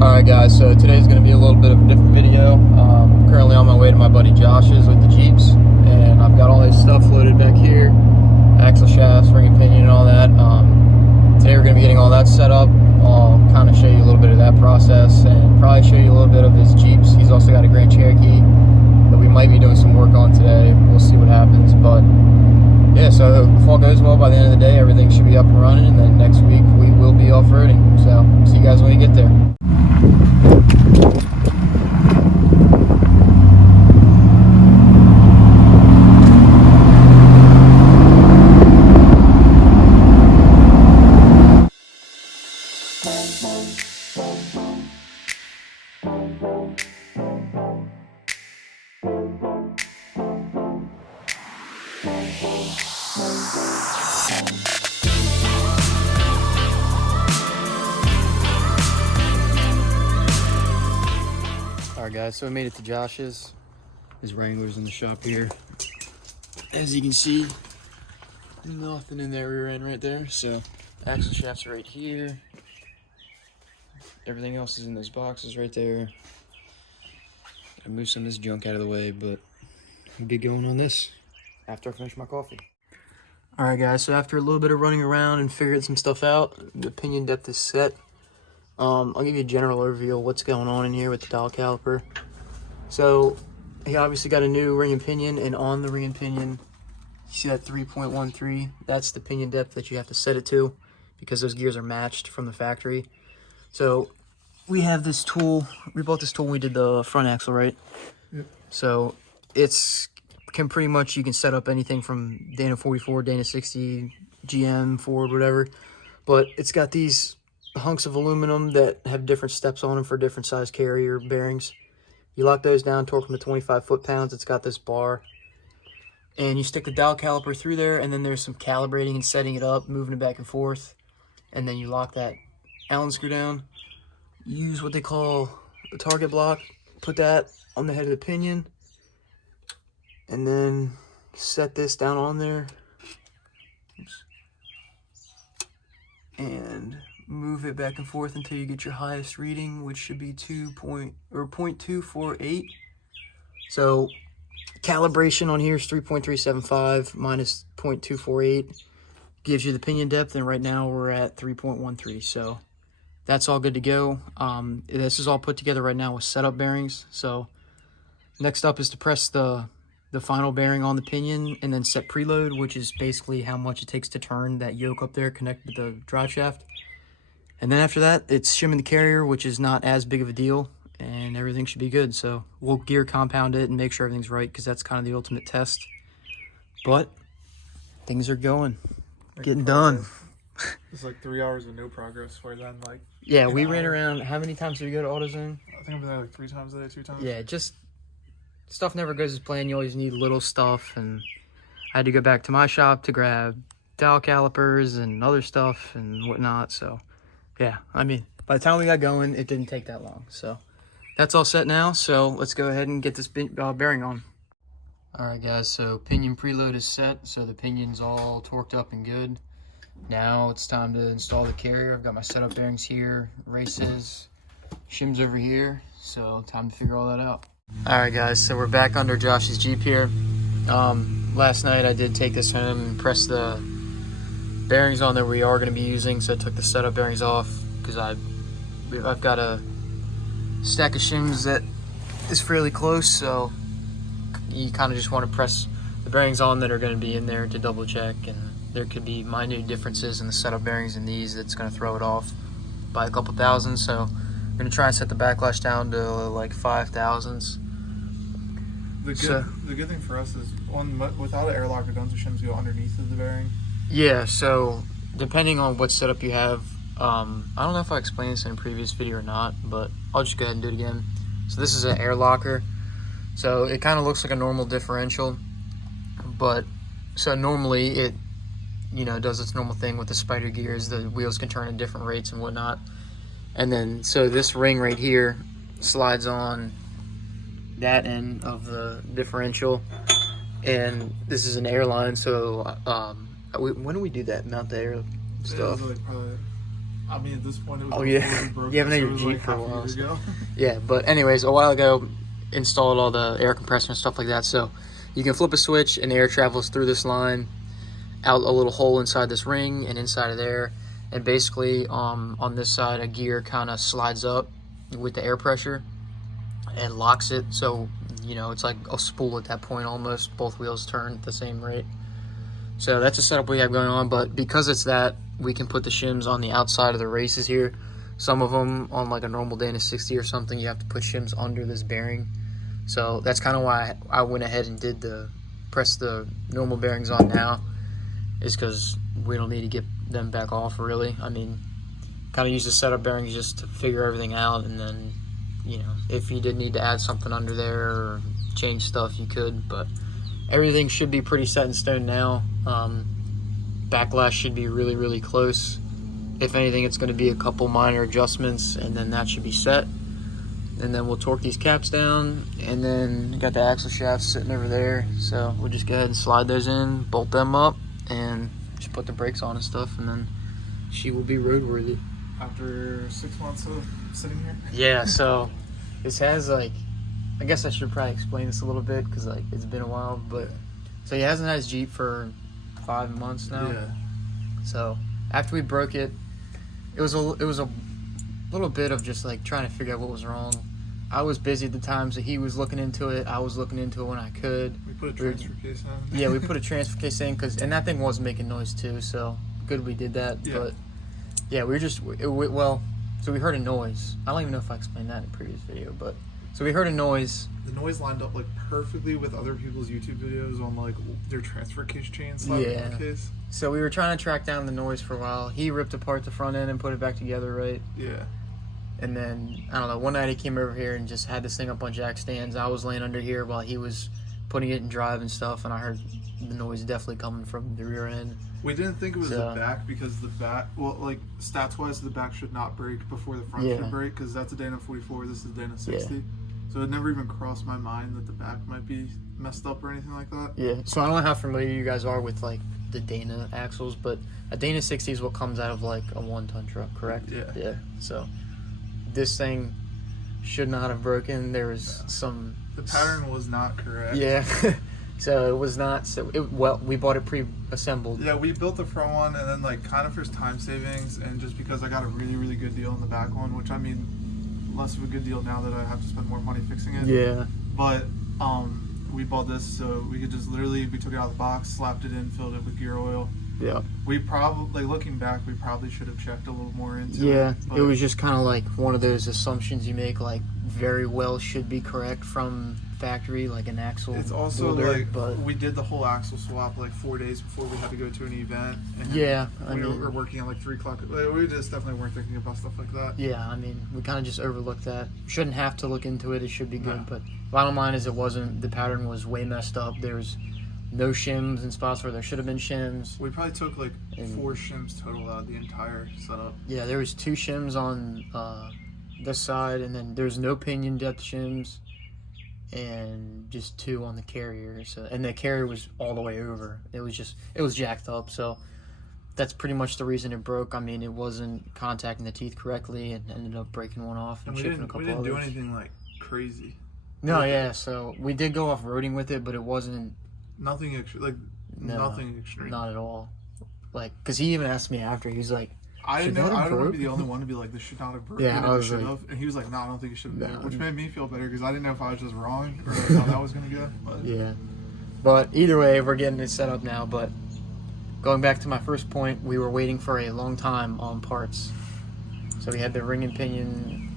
Alright guys, so today's going to be a little bit of a different video. Currently on my way to my buddy Josh's with the Jeeps, and I've got all his stuff loaded back here, axle shafts, ring pinion and all that. Today we're going to be getting all that set up. I'll kind of show you a little bit of that process and probably show you a little bit of his Jeeps. He's also got a Grand Cherokee that we might be doing some work on today. We'll see what happens, but yeah, so if all goes well, by the end of the day everything should be up and running, and then next week we will be off-roading. So see you guys when you get there. Alright guys, so I made it to Josh's. His Wrangler's in the shop here. As you can see, nothing in that rear end right there. So axle shafts are right here. Everything else is in those boxes right there. Gotta move some of this junk out of the way, but I'll get going on this after I finish my coffee. Alright guys, so after a little bit of running around and figuring some stuff out, the pinion depth is set. I'll give you a general overview of what's going on in here with the dial caliper. So he obviously got a new ring and pinion, and on the ring and pinion, you see that 3.13? That's the pinion depth that you have to set it to, because those gears are matched from the factory. So we have this tool. We bought this tool when we did the front axle, right? Yep. So it's you can set up anything from Dana 44, Dana 60, GM, Ford, whatever. But it's got these hunks of aluminum that have different steps on them for different size carrier bearings. You lock those down, torque them to 25 foot-pounds. It's got this bar, and you stick the dial caliper through there, and then there's some calibrating and setting it up, moving it back and forth, and then you lock that Allen screw down. Use what they call a target block, put that on the head of the pinion, and then set this down on there. Oops. And move it back and forth until you get your highest reading, which should be 0.248. So calibration on here is 3.375 minus 0.248 gives you the pinion depth, and right now we're at 3.13. So that's all good to go. This is all put together right now with setup bearings. So next up is to press the final bearing on the pinion and then set preload, which is basically how much it takes to turn that yoke up there connected to the drive shaft. And then after that, it's shimming the carrier, which is not as big of a deal, and everything should be good. So we'll gear compound it and make sure everything's right, because that's kind of the ultimate test. But things are going, getting done. It's like 3 hours of no progress. Where then, like, yeah, we ran around. How many times did we go to AutoZone? I think I've been there like 3 times a day, 2 times. Yeah, just stuff never goes as planned. You always need little stuff, and I had to go back to my shop to grab dial calipers and other stuff and whatnot. So yeah, I mean, by the time we got going, it didn't take that long. So that's all set now. So let's go ahead and get this bearing on. All right, guys. So pinion preload is set. So the pinion's all torqued up and good. Now it's time to install the carrier. I've got my setup bearings here, races, shims over here. So time to figure all that out. All right, guys. So we're back under Josh's Jeep here. Last night I did take this home and press the bearings on there we are going to be using, so I took the setup bearings off because I've got a stack of shims that is fairly close, so you kind of just want to press the bearings on that are going to be in there to double check, and there could be minute differences in the setup bearings in these that's going to throw it off by a couple thousand. So I'm going to try and set the backlash down to like 5 thousandths. The good thing for us is without an air locker, don't the shims go underneath of the bearing? Yeah, so depending on what setup you have, I don't know if I explained this in a previous video or not, but I'll just go ahead and do it again. So this is an air locker. So it kind of looks like a normal differential, but so normally it, does its normal thing with the spider gears. The wheels can turn at different rates and whatnot. And then, so this ring right here slides on that end of the differential, and this is an airline. So when do we do that? Mount the air stuff. Like probably I mean, at this point, it was Oh, yeah. broken. You haven't had so your it was Jeep like for a half while, year so. ago. Yeah, but anyways, a while ago, installed all the air compressor and stuff like that. So you can flip a switch and air travels through this line, out a little hole inside this ring and inside of there. And basically, on this side, a gear kind of slides up with the air pressure and locks it. So, you know, it's like a spool at that point almost. Both wheels turn at the same rate. So that's a setup we have going on. But because it's that, we can put the shims on the outside of the races here. Some of them on like a normal Dana 60 or something, you have to put shims under this bearing. So that's kind of why I went ahead and did press the normal bearings on now, is because we don't need to get them back off really. I mean, kind of use the setup bearings just to figure everything out, and then, you know, if you did need to add something under there or change stuff, you could, but everything should be pretty set in stone now. Backlash should be really, really close. If anything, it's going to be a couple minor adjustments, and then that should be set. And then we'll torque these caps down, and then got the axle shafts sitting over there. So we'll just go ahead and slide those in, bolt them up, and just put the brakes on and stuff, and then she will be roadworthy. After 6 months of sitting here? Yeah, so this has, like, I guess I should probably explain this a little bit, because, like, it's been a while, but so he hasn't had his Jeep for 5 months now. Yeah. So after we broke it, it was a little bit of just like trying to figure out what was wrong. I was busy at the time, so he was looking into it. I was looking into it when I could. We put a transfer case on. Yeah, we put a transfer case in, and that thing was making noise too, so good we did that. Yeah. But yeah, so we heard a noise. I don't even know if I explained that in a previous video, but so we heard a noise. The noise lined up like perfectly with other people's YouTube videos on like their transfer case chain sliding in the case. So we were trying to track down the noise for a while. He ripped apart the front end and put it back together, right? Yeah. And then, I don't know, one night he came over here and just had this thing up on jack stands. I was laying under here while he was putting it in drive and stuff, and I heard the noise definitely coming from the rear end. We didn't think it was the back, because the back, well, like, stats-wise, the back should not break before the front should break, because that's a Dana 44, this is Dana 60. Yeah. So it never even crossed my mind that the back might be messed up or anything like that. Yeah, so I don't know how familiar you guys are with, like, the Dana axles, but a Dana 60 is what comes out of, like, a 1-ton truck, correct? Yeah. Yeah, so this thing should not have broken. There was some... The pattern was not correct. Yeah. So it was not... we bought it pre-assembled. Yeah, we built the front one, and then, like, kind of for time savings, and just because I got a really, really good deal on the back one, which, I mean, less of a good deal now that I have to spend more money fixing it. Yeah. But, we bought this so we could just literally, we took it out of the box, slapped it in, filled it with gear oil. Yeah. We probably, looking back, we probably should have checked a little more into it. Yeah, it was just kind of like one of those assumptions you make, like, very well should be correct from factory, like an axle. It's also builder, like, but we did the whole axle swap like 4 days before we had to go to an event. And yeah, we were working at like 3 o'clock. We just definitely weren't thinking about stuff like that. Yeah, I mean, we kind of just overlooked that. Shouldn't have to look into it. It should be good, but bottom line is it wasn't. The pattern was way messed up. There was no shims in spots where there should have been shims. We probably took like 4 shims total out of the entire setup. Yeah, there was 2 shims on this side, and then there's no pinion depth shims, and just 2 on the carrier. So, and the carrier was all the way over. It was jacked up. So that's pretty much the reason it broke. I mean, it wasn't contacting the teeth correctly, and ended up breaking one off and chipping a couple others. We didn't do anything like crazy. No, yeah. So we did go off roading with it, but it wasn't nothing extreme. Not at all. Like, because he even asked me after. He's like, I didn't want to be the only one to be like, this should not have broken. Yeah, I was like, and he was like, no, I don't think it should have, which made me feel better because I didn't know if I was just wrong or like how that was going to go. But. Yeah, but either way, we're getting it set up now. But going back to my first point, we were waiting for a long time on parts. So we had the ring and pinion.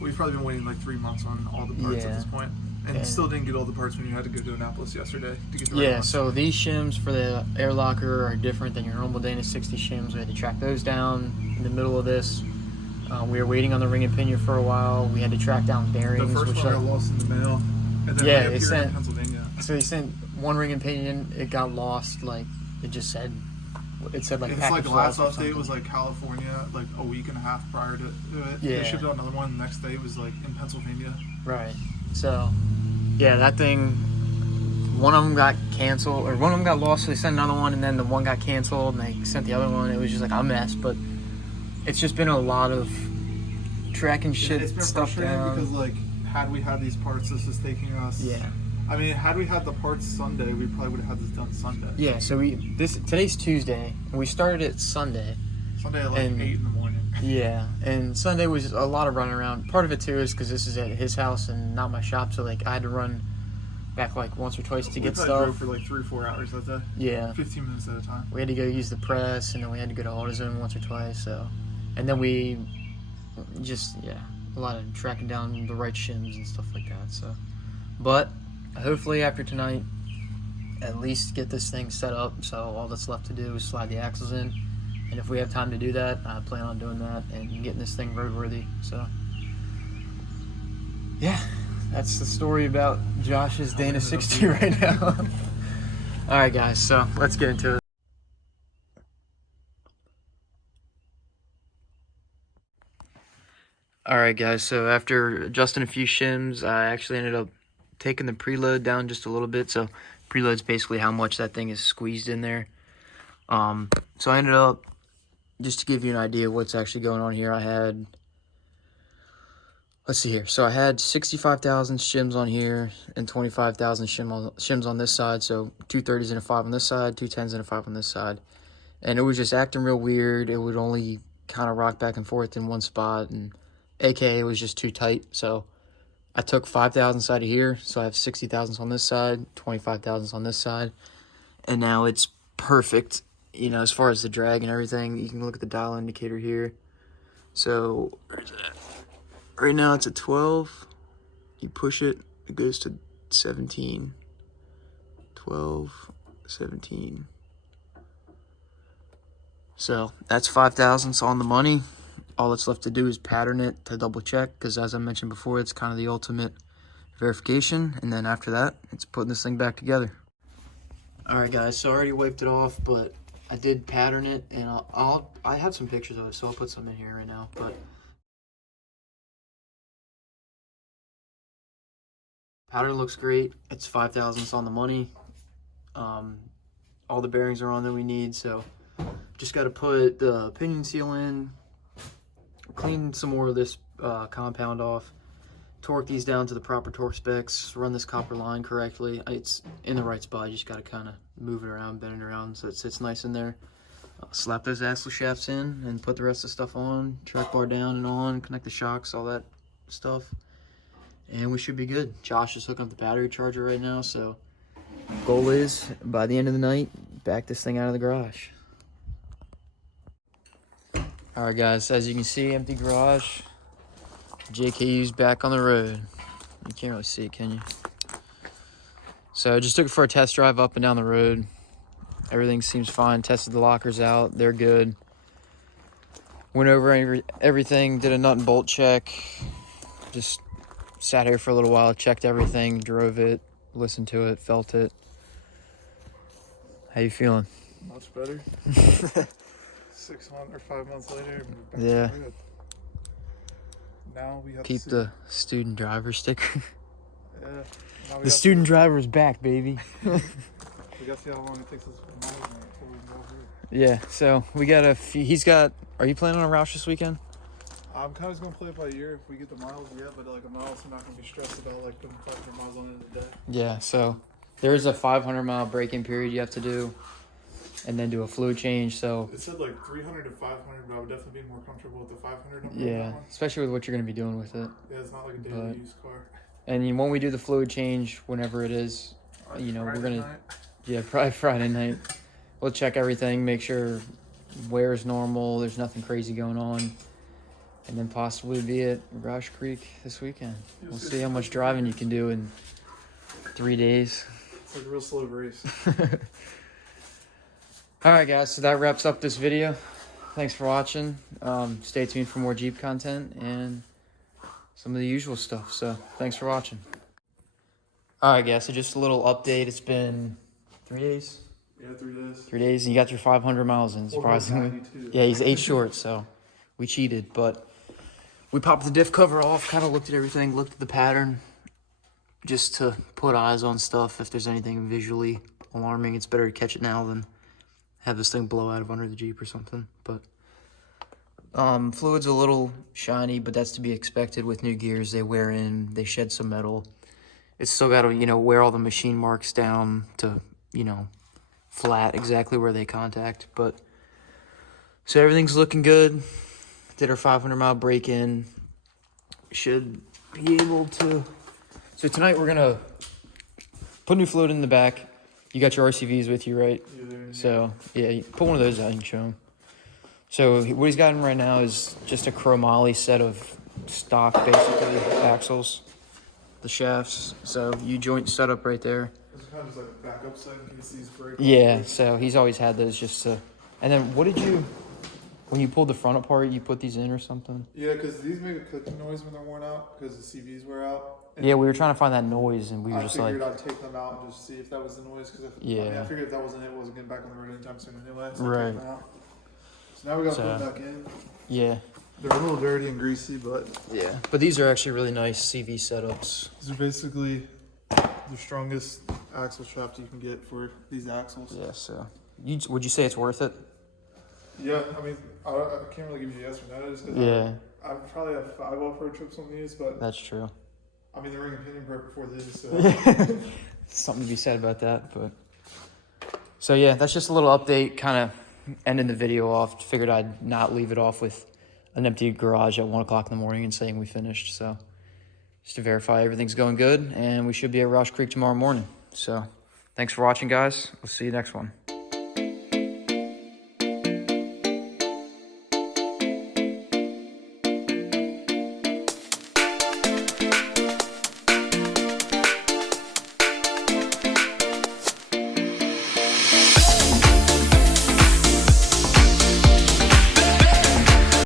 We've probably been waiting like 3 months on all the parts at this point. And still didn't get all the parts when you had to go to Annapolis yesterday to get the right ones. So these shims for the air locker are different than your normal Dana 60 shims. We had to track those down in the middle of this. We were waiting on the ring and pinion for a while. We had to track down bearings. The first one got lost in the mail. And then they sent in Pennsylvania. So they sent one ring and pinion. It got lost. Like it said like it's like the last update was like California, like a week and a half prior to it. Yeah. They shipped out another one. The next day was like in Pennsylvania. Right. So, yeah, that thing, one of them got canceled, or one of them got lost, so they sent another one, and then the one got canceled, and they sent the other one. It was just like a mess, but it's just been a lot of tracking shit, it's been stuff frustrating down. because like had we had these parts, this is taking us. Yeah. I mean, had we had the parts Sunday, we probably would have had this done Sunday. Yeah. So today's Tuesday, and we started it Sunday. Sunday at like 8 in the morning. Yeah, and Sunday was a lot of running around. Part of it too is because this is at his house and not my shop, so like I had to run back like once or twice to get stuff. Drove for like 3 or 4 hours that day. Yeah. 15 minutes at a time. We had to go use the press, and then we had to go to AutoZone once or twice. So, and then we just a lot of tracking down the right shims and stuff like that. So, but hopefully after tonight, at least get this thing set up. So all that's left to do is slide the axles in, and if we have time to do that, I plan on doing that and getting this thing roadworthy. So, yeah. That's the story about Josh's Dana 60 right now. All right, guys, so let's get into it. All right, guys, so after adjusting a few shims, I actually ended up taking the preload down just a little bit. So preload's basically how much that thing is squeezed in there. So I ended up, just to give you an idea of what's actually going on here, I had... Let's see here. So I had 65,000 shims on here and 25,000 shims on this side. So 2 30s and a 5 on this side, 2 10s and a 5 on this side. And it was just acting real weird. It would only kind of rock back and forth in one spot. And AKA it was just too tight. So I took 5,000 side of here. So I have 60,000 on this side, 25,000 on this side. And now it's perfect, you know, as far as the drag and everything. You can look at the dial indicator here. So where's that? Right now it's at 12. You push it, it goes to 17. 12, 17. So that's 5 thousandths on the money. All that's left to do is pattern it to double check, because as I mentioned before, it's kind of the ultimate verification. And then after that, it's putting this thing back together. All right, guys, so I already wiped it off, but I did pattern it, and I have some pictures of it, so I'll put some in here right now. But pattern looks great. It's 5 thousandths on the money. All the bearings are on that we need, so just got to put the pinion seal in, clean some more of this compound off, torque these down to the proper torque specs, run this copper line correctly. It's in the right spot. You just got to kind of move it around, bend it around so it sits nice in there. Slap those axle shafts in and put the rest of the stuff on, track bar down and on, connect the shocks, all that stuff. And we should be good. Josh is hooking up the battery charger right now, so goal is, by the end of the night, back this thing out of the garage. Alright guys, as you can see, empty garage. JKU's back on the road. You can't really see it, can you? So I just took it for a test drive up and down the road. Everything seems fine. Tested the lockers out. They're good. Went over everything, did a nut and bolt check. Just sat here for a little while, checked everything, drove it, listened to it, felt it. How you feeling? Much better. 6 months or 5 months later, we're back yeah. to the road. Now we have keep to the student driver sticker. Yeah. The student driver is back, baby. We got to see how long it takes us for miles before we can go through. Yeah, so we got a few. Are you planning on a Roush this weekend? I'm kind of just going to play it by ear. If we get the miles, we have, but like I'm also not going to be stressed about like putting 500 miles on it in a day. Yeah, so there is a 500-mile break-in period you have to do, and then do a fluid change. So it said like 300 to 500, but I would definitely be more comfortable with the 500 number. Yeah, especially with what you're going to be doing with it. Yeah, it's not like a daily use car. And when we do the fluid change, whenever it is, you know, Friday we're gonna, night. Yeah, probably Friday night. We'll check everything, make sure wear is normal, there's nothing crazy going on, and then possibly be at Roush Creek this weekend. We'll see how much driving you can do in 3 days. It's like a real slow race. All right, guys, so that wraps up this video. Thanks for watching. Stay tuned for more Jeep content and some of the usual stuff. So thanks for watching. All right, guys, so just a little update. It's been 3 days. Yeah, 3 days. 3 days, and you got your 500 miles in, surprisingly. Yeah, he's 8 short, so we cheated. But we popped the diff cover off, kind of looked at everything, looked at the pattern, just to put eyes on stuff. If there's anything visually alarming, it's better to catch it now than have this thing blow out of under the Jeep or something. But Fluid's a little shiny, but that's to be expected with new gears. They wear in, they shed some metal. It's still got to, you know, wear all the machine marks down to, you know, flat exactly where they contact. But so everything's looking good. Did our 500-mile break-in. Should be able to. So tonight we're gonna put new fluid in the back. You got your RCVs with you, right? Yeah, so yeah, you put one of those out and show them. So what he's got in right now is just a chromoly set of stock, basically axles, the shafts. So U-joint setup right there. It's kind of just like a backup set in case these break. Yeah, so he's always had those just to. And then what did you, when you pulled the front apart, you put these in or something? Yeah, because these make a clicking noise when they're worn out because the CVs wear out. And yeah, we were trying to find that noise, and we were just like. I figured I'd take them out and just see if that was the noise. Because I figured if that wasn't it, it wasn't getting back on the road anytime soon anyway. So I took them out. So now we got to put them back in. Yeah. They're a little dirty and greasy, but yeah. But these are actually really nice CV setups. These are basically the strongest axle shaft you can get for these axles. Yeah. So, would you say it's worth it? Yeah. I mean, I can't really give you a yes or no, just because I probably have 5 off-road trips on these, but that's true. I mean, the ring and pinion broke before this, so something to be said about that. But so yeah, that's just a little update, kind of ending the video off. Figured I'd not leave it off with an empty garage at 1 o'clock in the morning and saying we finished. So just to verify everything's going good, and we should be at Rosh Creek tomorrow morning. So thanks for watching, guys. We'll see you next one.